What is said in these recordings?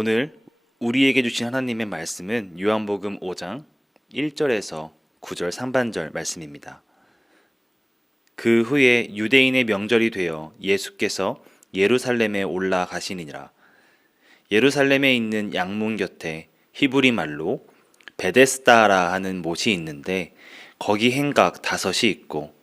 오늘 우리에게 주신 하나님의 말씀은 요한복음 5장 1절에서 9절 상반절 말씀입니다. 그 후에 유대인의 명절이 되어 예수께서 예루살렘에 올라가시니라. 예루살렘에 있는 양문 곁에 히브리 말로 베데스다라 하는 못이 있는데 거기 행각 5이 있고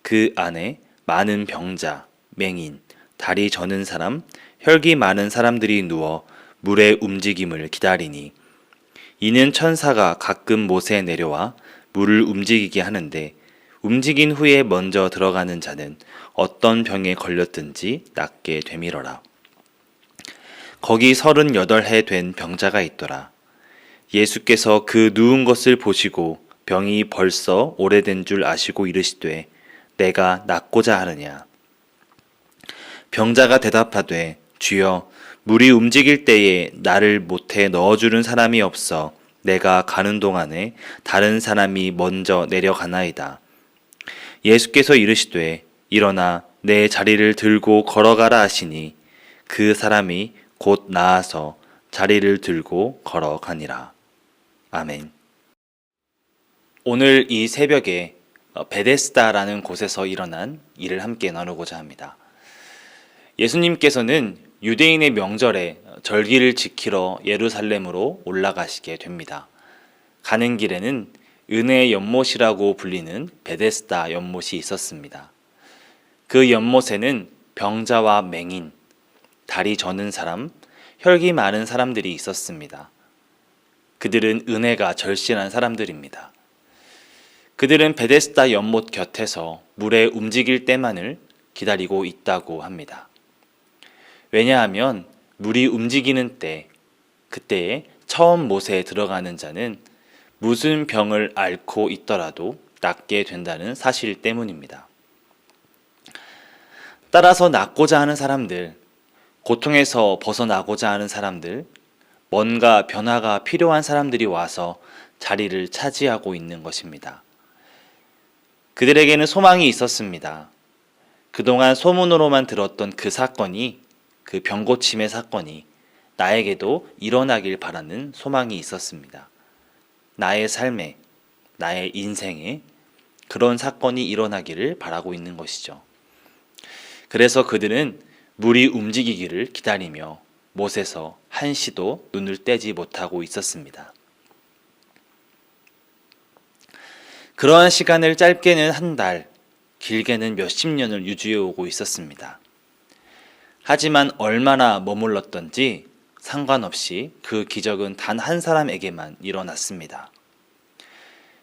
그 안에 많은 병자, 맹인, 다리 저는 사람, 혈기 많은 사람들이 누워 물의 움직임을 기다리니 이는 천사가 가끔 못에 내려와 물을 움직이게 하는데 움직인 후에 먼저 들어가는 자는 어떤 병에 걸렸든지 낫게 되밀어라. 거기 38해 된 병자가 있더라. 예수께서 그 누운 것을 보시고 병이 벌써 오래된 줄 아시고 이르시되 내가 낫고자 하느냐. 병자가 대답하되 주여 물이 움직일 때에 나를 못에 넣어주는 사람이 없어 내가 가는 동안에 다른 사람이 먼저 내려가나이다. 예수께서 이르시되 일어나 내 자리를 들고 걸어가라 하시니 그 사람이 곧 나아서 자리를 들고 걸어가니라. 아멘. 오늘 이 새벽에 베데스다라는 곳에서 일어난 일을 함께 나누고자 합니다. 예수님께서는 유대인의 명절에 절기를 지키러 예루살렘으로 올라가시게 됩니다. 가는 길에는 은혜의 연못이라고 불리는 베데스다 연못이 있었습니다. 그 연못에는 병자와 맹인, 다리 저는 사람, 혈기 많은 사람들이 있었습니다. 그들은 은혜가 절실한 사람들입니다. 그들은 베데스다 연못 곁에서 물에 움직일 때만을 기다리고 있다고 합니다. 왜냐하면 물이 움직이는 때, 그때에 처음 못에 들어가는 자는 무슨 병을 앓고 있더라도 낫게 된다는 사실 때문입니다. 따라서 낫고자 하는 사람들, 고통에서 벗어나고자 하는 사람들, 뭔가 변화가 필요한 사람들이 와서 자리를 차지하고 있는 것입니다. 그들에게는 소망이 있었습니다. 그동안 소문으로만 들었던 그 사건이, 그 병고침의 사건이 나에게도 일어나길 바라는 소망이 있었습니다. 나의 삶에, 나의 인생에 그런 사건이 일어나기를 바라고 있는 것이죠. 그래서 그들은 물이 움직이기를 기다리며 못에서 한시도 눈을 떼지 못하고 있었습니다. 그러한 시간을 짧게는 한 달, 길게는 몇십 년을 유지해 오고 있었습니다. 하지만 얼마나 머물렀던지 상관없이 그 기적은 단 한 사람에게만 일어났습니다.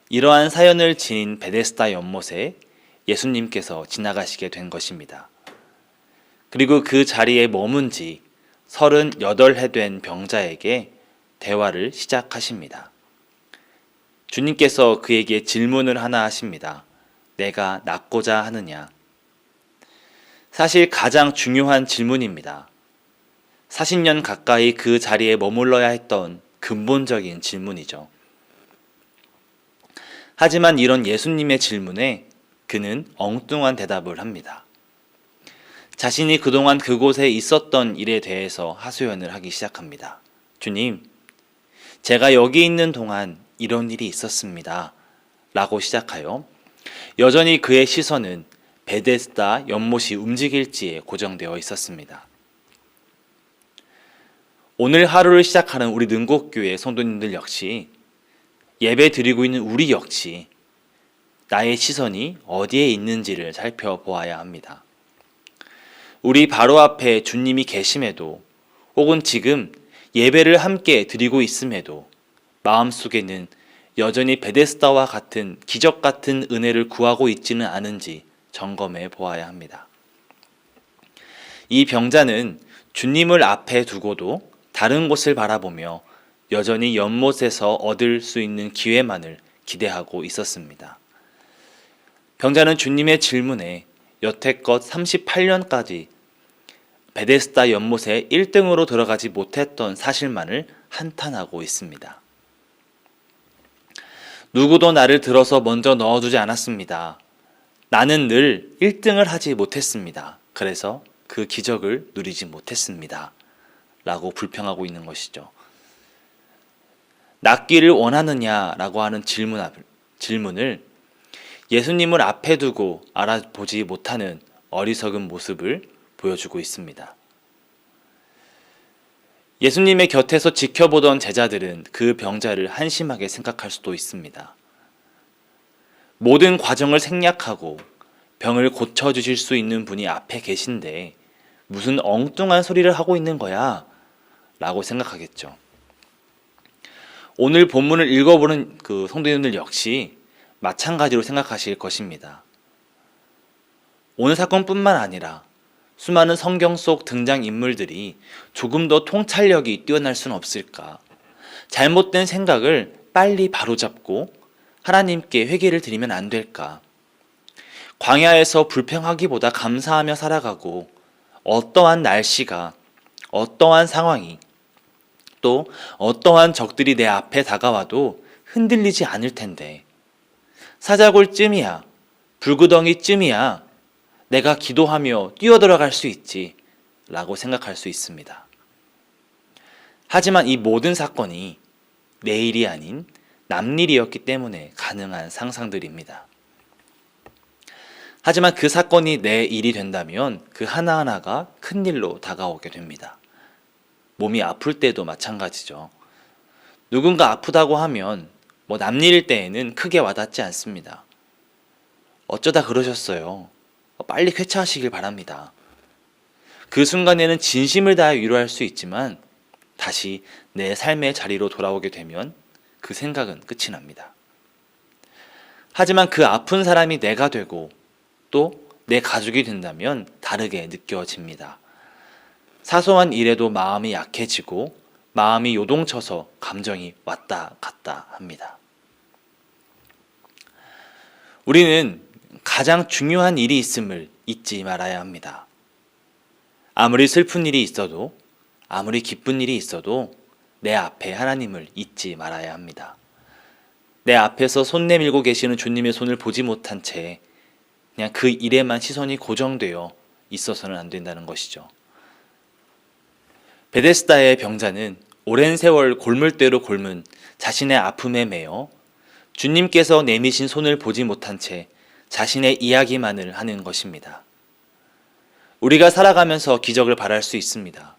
이러한 사연을 지닌 베데스다 연못에 예수님께서 지나가시게 된 것입니다. 그리고 그 자리에 머문 지 38해 된 병자에게 대화를 시작하십니다. 주님께서 그에게 질문을 하나 하십니다. 내가 낫고자 하느냐? 사실 가장 중요한 질문입니다. 40년 가까이 그 자리에 머물러야 했던 근본적인 질문이죠. 하지만 이런 예수님의 질문에 그는 엉뚱한 대답을 합니다. 자신이 그동안 그곳에 있었던 일에 대해서 하소연을 하기 시작합니다. 주님, 제가 여기 있는 동안 이런 일이 있었습니다. 라고 시작하여 여전히 그의 시선은 베데스다 연못이 움직일지에 고정되어 있었습니다. 오늘 하루를 시작하는 우리 능곡교회 성도님들 역시 예배 드리고 있는 우리 역시 나의 시선이 어디에 있는지를 살펴보아야 합니다. 우리 바로 앞에 주님이 계심에도 혹은 지금 예배를 함께 드리고 있음에도 마음속에는 여전히 베데스다와 같은 기적 같은 은혜를 구하고 있지는 않은지 점검해 보아야 합니다. 이 병자는 주님을 앞에 두고도 다른 곳을 바라보며 여전히 연못에서 얻을 수 있는 기회만을 기대하고 있었습니다. 병자는 주님의 질문에 여태껏 38년까지 베데스다 연못에 1등으로 들어가지 못했던 사실만을 한탄하고 있습니다. 누구도 나를 들어서 먼저 넣어주지 않았습니다. 나는 늘 1등을 하지 못했습니다. 그래서 그 기적을 누리지 못했습니다. 라고 불평하고 있는 것이죠. 낫기를 원하느냐라고 하는 질문을 예수님을 앞에 두고 알아보지 못하는 어리석은 모습을 보여주고 있습니다. 예수님의 곁에서 지켜보던 제자들은 그 병자를 한심하게 생각할 수도 있습니다. 모든 과정을 생략하고 병을 고쳐주실 수 있는 분이 앞에 계신데 무슨 엉뚱한 소리를 하고 있는 거야? 라고 생각하겠죠. 오늘 본문을 읽어보는 그 성도님들 역시 마찬가지로 생각하실 것입니다. 오늘 사건뿐만 아니라 수많은 성경 속 등장인물들이 조금 더 통찰력이 뛰어날 수는 없을까? 잘못된 생각을 빨리 바로잡고 하나님께 회개를 드리면 안 될까? 광야에서 불평하기보다 감사하며 살아가고 어떠한 날씨가, 어떠한 상황이, 또 어떠한 적들이 내 앞에 다가와도 흔들리지 않을 텐데 사자굴쯤이야, 불구덩이쯤이야 내가 기도하며 뛰어들어갈 수 있지 라고 생각할 수 있습니다. 하지만 이 모든 사건이 내 일이 아닌 남 일이었기 때문에 가능한 상상들입니다. 하지만 그 사건이 내 일이 된다면 그 하나하나가 큰 일로 다가오게 됩니다. 몸이 아플 때도 마찬가지죠. 누군가 아프다고 하면 남 일일 때에는 크게 와닿지 않습니다. 어쩌다 그러셨어요. 빨리 쾌차하시길 바랍니다. 그 순간에는 진심을 다해 위로할 수 있지만 다시 내 삶의 자리로 돌아오게 되면 그 생각은 끝이 납니다. 하지만 그 아픈 사람이 내가 되고 또 내 가족이 된다면 다르게 느껴집니다. 사소한 일에도 마음이 약해지고 마음이 요동쳐서 감정이 왔다 갔다 합니다. 우리는 가장 중요한 일이 있음을 잊지 말아야 합니다. 아무리 슬픈 일이 있어도, 아무리 기쁜 일이 있어도 내 앞에 하나님을 잊지 말아야 합니다. 내 앞에서 손 내밀고 계시는 주님의 손을 보지 못한 채 그냥 그 일에만 시선이 고정되어 있어서는 안 된다는 것이죠. 베데스다의 병자는 오랜 세월 골물대로 골문 자신의 아픔에 매여 주님께서 내미신 손을 보지 못한 채 자신의 이야기만을 하는 것입니다. 우리가 살아가면서 기적을 바랄 수 있습니다.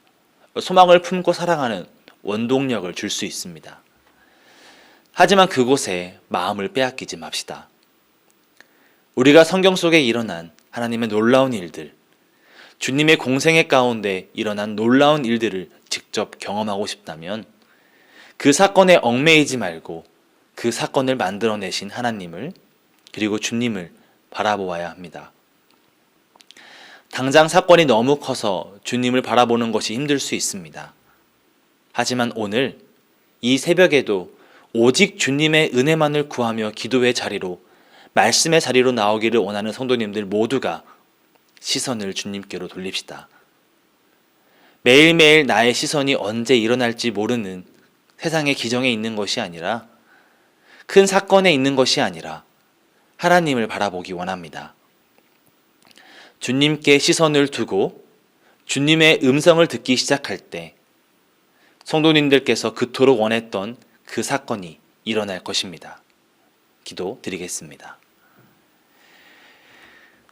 소망을 품고 살아가는 원동력을 줄 수 있습니다. 하지만 그곳에 마음을 빼앗기지 맙시다. 우리가 성경 속에 일어난 하나님의 놀라운 일들, 주님의 공생애 가운데 일어난 놀라운 일들을 직접 경험하고 싶다면 그 사건에 얽매이지 말고 그 사건을 만들어내신 하나님을 그리고 주님을 바라보아야 합니다. 당장 사건이 너무 커서 주님을 바라보는 것이 힘들 수 있습니다. 하지만 오늘 이 새벽에도 오직 주님의 은혜만을 구하며 기도의 자리로, 말씀의 자리로 나오기를 원하는 성도님들 모두가 시선을 주님께로 돌립시다. 매일매일 나의 시선이 언제 일어날지 모르는 세상의 기정에 있는 것이 아니라, 큰 사건에 있는 것이 아니라 하나님을 바라보기 원합니다. 주님께 시선을 두고 주님의 음성을 듣기 시작할 때 성도님들께서 그토록 원했던 그 사건이 일어날 것입니다. 기도 드리겠습니다.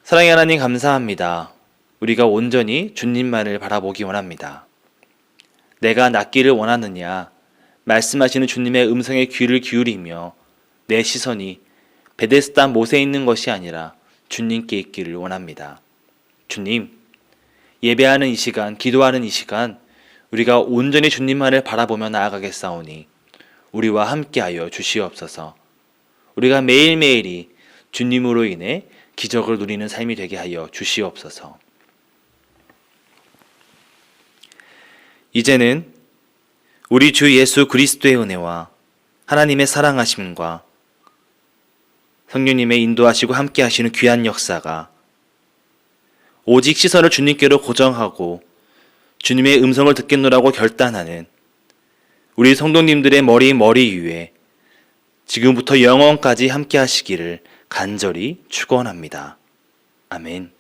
사랑의 하나님 감사합니다. 우리가 온전히 주님만을 바라보기 원합니다. 내가 낫기를 원하느냐, 말씀하시는 주님의 음성에 귀를 기울이며 내 시선이 베데스다 못에 있는 것이 아니라 주님께 있기를 원합니다. 주님, 예배하는 이 시간, 기도하는 이 시간 우리가 온전히 주님만을 바라보며 나아가겠사오니 우리와 함께하여 주시옵소서. 우리가 매일매일이 주님으로 인해 기적을 누리는 삶이 되게 하여 주시옵소서. 이제는 우리 주 예수 그리스도의 은혜와 하나님의 사랑하심과 성령님의 인도하시고 함께하시는 귀한 역사가 오직 시선을 주님께로 고정하고 주님의 음성을 듣겠노라고 결단하는 우리 성도님들의 머리 위에 지금부터 영원까지 함께하시기를 간절히 축원합니다. 아멘.